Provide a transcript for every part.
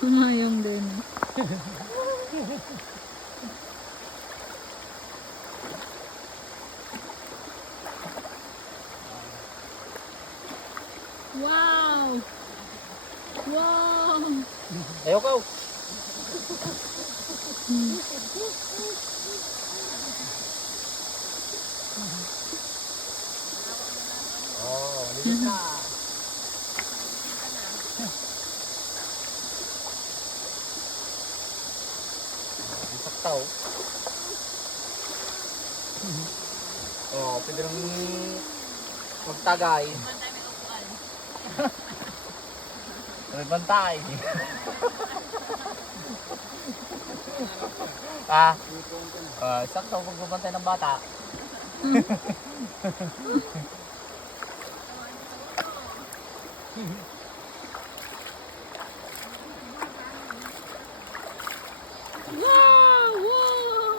Kumayong din. Wow! Wow! Ayaw ko. Oh, linis na. Isak tao. Oh, pwede nang magtagay. May bantay. Sakto pagbabantay ng bata. Wow! Wow!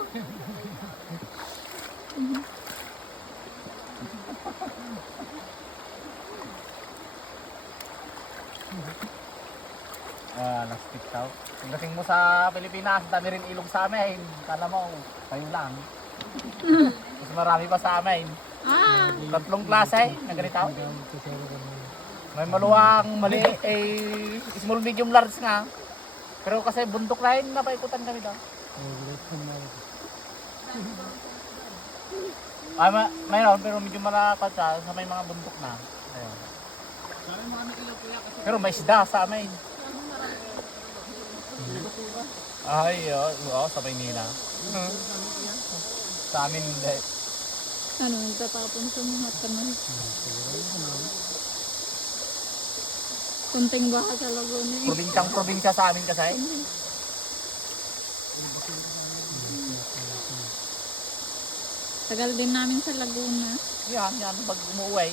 Nag-skip tao. Pagdating mo sa Pilipinas, dami rin ilog sa amin. Kala mo, kayo lang. Mas marami pa sa amin. Ah! 3 klase na ganito. May maluwang, mali, small, medium, large nga. Pero kasi bundok na yun, napaikutan kami daw. Mayroon, pero medyo malakat sa may mga bundok na. Ayun. Pero may isda sa amin. Ay, sa Maynila. Sa amin hindi. Ano, nagtatapon sa mga tanong. Kunting baha sa Laguna. Probinsyang-probinsya sa amin kasi. Tagal din namin sa Laguna. Yan, pag umuwi.